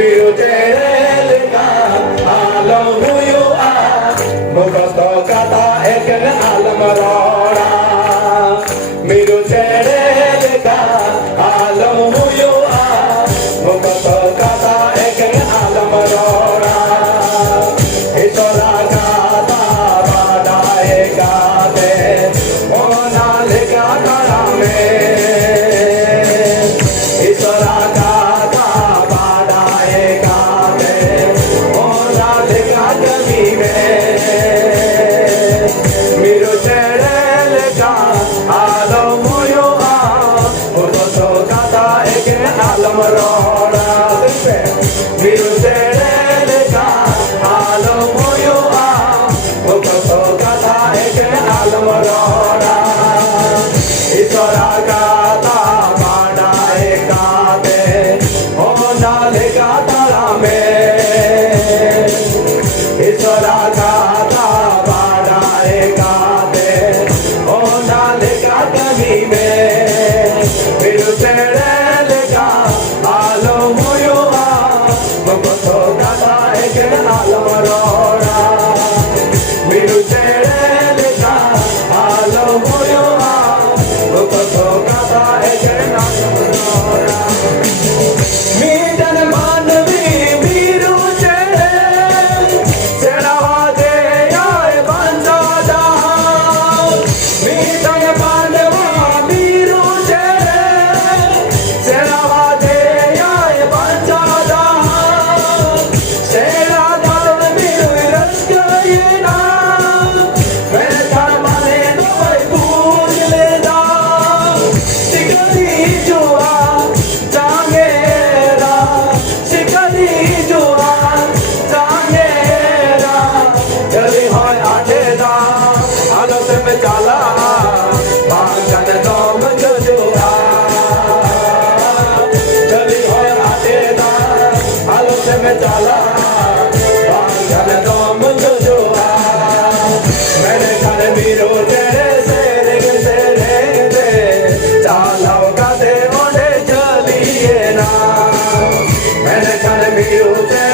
Miru Terelika, alam who you are. Mukasto kata eken alam rora. Miru Terelika, alam who you are. Mukasto kata eken alam rora. Isola kata badae kate, ona leka karame. Isola kata badae kate, ona leka karame. Miru Terelika, alam who you are. Mukasto kata eken alam rora. Miru Terelika, alam who you are. Mukasto kata eken alam rora. Isora kata badae kate, ona leka karame. Isora kata badae kate, ona leka karame. Miru Terelika, alam who you are. Mukasto kata eken alam rora. Miru Terelika, alam who you are. Mukasto kata eken alam rora. Midan manvi miru tere, seravate ay banjada. Midan manva miru tere, seravate ay banjada. Seradal miru raskayena, main thamane doi bhool leda. Sikadi jua jangera, sikadi jua jangera. Jali hoy atheda, alat mein chala, baagan dom jujua. Jali hoy atheda, alat mein chala, baagan dom jujua. Maine khane miru tere se de, chalao kate onde chaliye na. Maine khane miru tere